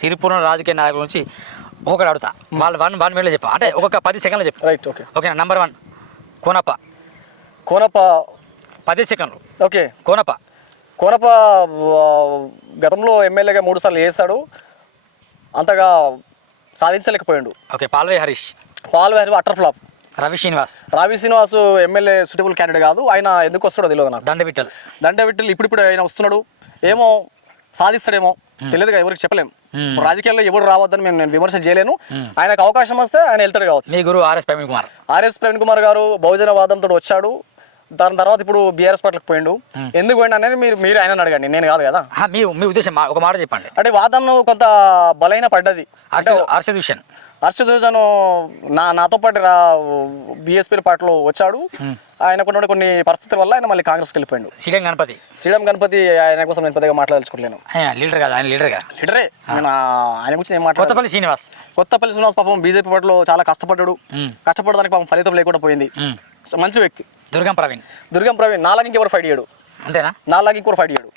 సిరిపురం రాజకీయ నాయకుల గురించి ఒకటి అడుగుతా. వాళ్ళు 1 minute చెప్పా, అంటే ఒక్కొక్క 10 సెకండ్లు చెప్పు. రైట్. ఓకే. ఓకేనా? నంబర్ 1 కోనప్ప. కోనప్ప 10 సెకండ్లు. ఓకే. కోనప్ప గతంలో ఎమ్మెల్యేగా 3 సార్లు చేశాడు, అంతగా సాధించలేకపోయాడు. Okay. Palvai Harish. Utter flop. Ravi Srinivas MLA suitable candidate కాదు. ఆయన ఎందుకు వస్తాడో తెలియదు నాకు. దండ విట్టల్ ఇప్పుడు ఆయన వస్తున్నాడు, ఏమో సాధిస్తాడేమో తెలియదు కదా, ఎవరికి చెప్పలేము. రాజకీయాల్లో ఎవరు రావద్దని నేను విమర్శ చేయలేను. ఆయనకు అవకాశం వస్తే ఆయన వెళ్తాడు కావచ్చు. మీ గురు ఆర్ఎస్ ప్రవీణ్ కుమార్ గారు బహుజనవాదంతో వచ్చాడు. దాని తర్వాత ఇప్పుడు బీఆర్ఎస్ పార్టీకి పోయిండు. ఎందుకు పోయిండు అనేది మీరు ఆయన అడగండి, నేను కాదు కదా. మీ ఉద్దేశం ఒక మాట చెప్పండి. అంటే వాదం కొంత బలైన పడ్డది. అంటే హర్షదూషణ్ నాతో పాటు బీఎస్పీ పార్టీలో వచ్చాడు. ఆయనకున్న కొన్ని పరిస్థితుల వల్ల ఆయన మళ్ళీ కాంగ్రెస్కి వెళ్ళిపోయాడు. సీడం గణపతి ఆయన కోసం నేను పెద్దగా మాట్లాడదలుచుకోలేను. లీడరే. నేను ఆయన గురించి నేను కొత్తపల్లి శ్రీనివాస్ పాపం బీజేపీ పార్టీలో చాలా కష్టపడ్డాడు. కష్టపడడానికి పాపం ఫలితం లేకుండా పోయింది. మంచి వ్యక్తి. దుర్గం ప్రవీణ్ నాలాగా ఇంకెవరు ఫైట్ చేయడు. అంతేనా? నాలాగా ఇంకెవరు ఫైట్ చేయడు.